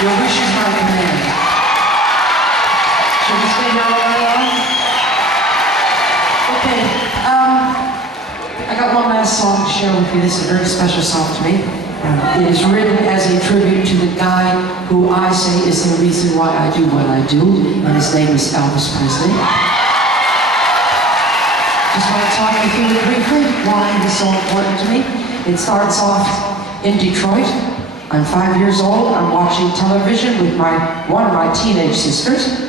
Your wish is my command. Should we stay down all night long? Okay, I got one last song to share with you. This is a very special song to me. It is written as a tribute to the guy who I say is the reason why I do what I do, and his name is Elvis Presley. Just want to talk with you briefly why it is so important to me. It starts off in Detroit. I'm 5 years old. I'm watching television with one of my teenage sisters.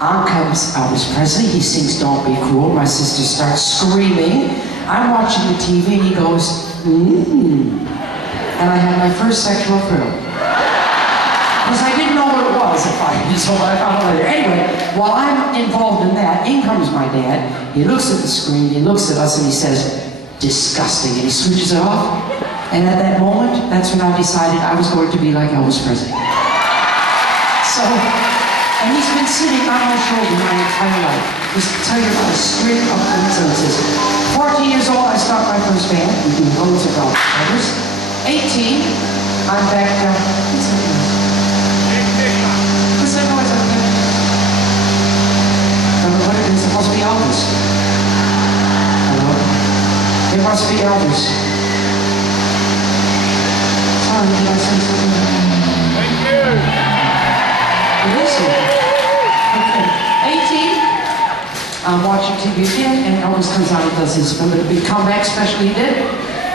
On comes Elvis Presley. He sings "Don't Be Cruel." My sister starts screaming. I'm watching the TV and he goes, and I had my first sexual thrill. Because I didn't know what it was at 5 years old. I found out later. Anyway, while I'm involved in that, in comes my dad. He looks at the screen, he looks at us, and he says, "Disgusting," and he switches it off. And at that moment, that's when I decided I was going to be like Elvis Presley. So, and he's been sitting on my shoulder my entire life. Just to tell you about a string of coincidences. 14 years old, I start my first band. We do loads of Elvis covers. 18, I'm back down. What's that noise? What's that noise up there? I don't know what it is. It must be Elvis. Hello? It must be Elvis. Sorry, did I say something? Thank you. It is here. Okay. 18, I'm watching TV again, and Elvis comes out and does his big comeback special he did.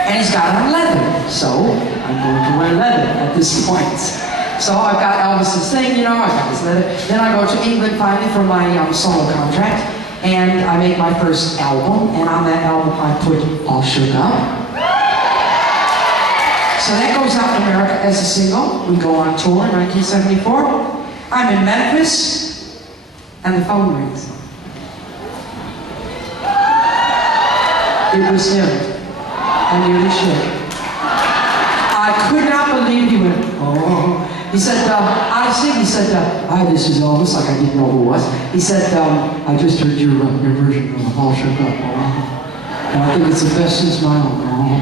And he's got on leather, so I'm going to wear leather at this point. So I've got Elvis's thing, you know, I've got his leather. Then I go to England finally for my solo contract, and I make my first album, and on that album I put "All Shook Up." So that goes out in America as a single. We go on tour in 1974. I'm in Memphis, and the phone rings. It was him. I nearly shook. I could not believe he went, "Oh." He said, out of sync, he said, "Hi, this is Elvis," like I didn't know who it was. He said, "I just heard your version of "All Shook Up." Oh. And I think it's the best since my own. Oh.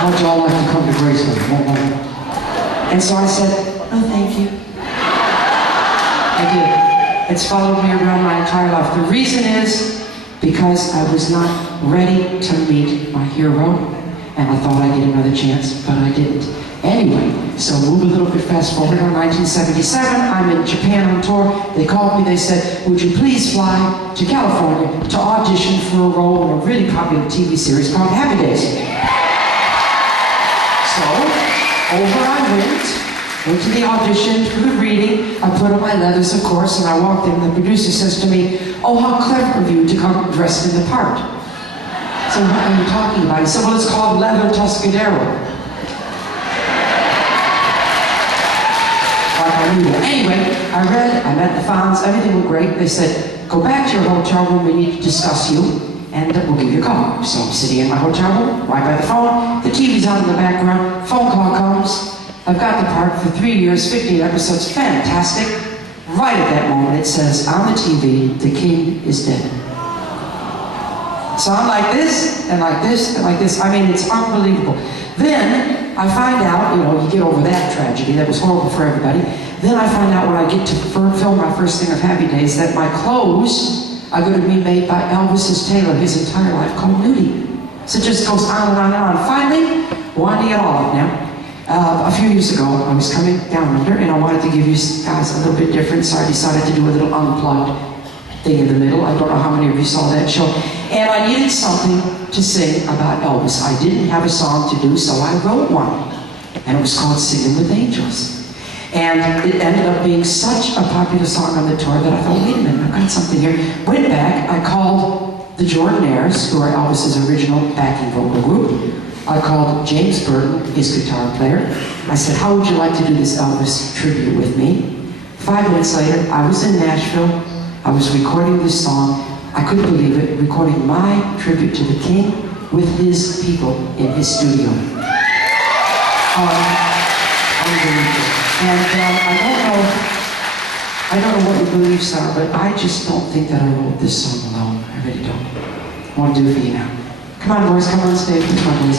How'd y'all like to come to Graceland? Oh. And so I said, "No, thank you." I did. It's followed me around my entire life. The reason is because I was not ready to meet my hero, and I thought I'd get another chance, but I didn't. Anyway, so move a little bit fast forward. In 1977, I'm in Japan on tour. They called me, they said, "Would you please fly to California to audition for a role in a really popular TV series called Happy Days?" So, over I went to the audition, to the reading. I put on my leathers, of course, and I walked in. The producer says to me, "Oh, how clever of you to come dressed in the part." So what are you talking about? He said, "Well, it's called Leather Tuscadero." Like I knew that. Anyway, I read, I met the Fonz, everything went great. They said, "Go back to your hotel room, we need to discuss you, and we'll give you a call." So I'm sitting in my hotel room, right by the phone. The TV's on in the background. Phone call comes. I've got the part for 3 years, 15 episodes, fantastic. Right at that moment it says on the TV, "The king is dead." So I'm like this, and like this, and like this. I mean, it's unbelievable. Then I find out, you know, you get over that tragedy, that was horrible for everybody. Then I find out when I get to film my first thing of Happy Days that my clothes are going to be made by Elvis's tailor his entire life called Nudie. So it just goes on and on and on. Finally, wanted to get all of it now. A few years ago, I was coming down under, and I wanted to give you guys a little bit different, so I decided to do a little unplugged thing in the middle. I don't know how many of you saw that show. And I needed something to sing about Elvis. I didn't have a song to do, so I wrote one. And it was called "Singing with Angels." And it ended up being such a popular song on the tour that I thought, wait a minute, I've got something here. Went back, I called the Jordanaires, who are Elvis's original backing vocal group. I called James Burton, his guitar player. I said, "How would you like to do this Elvis tribute with me?" 5 minutes later, I was in Nashville. I was recording this song. I couldn't believe it, recording my tribute to the king with his people in his studio. Unbelievable. And I don't know what your beliefs are, but I just don't think that I wrote this song alone. I really don't. I want to do it for you now. Come on, boys, come on stage with my boys.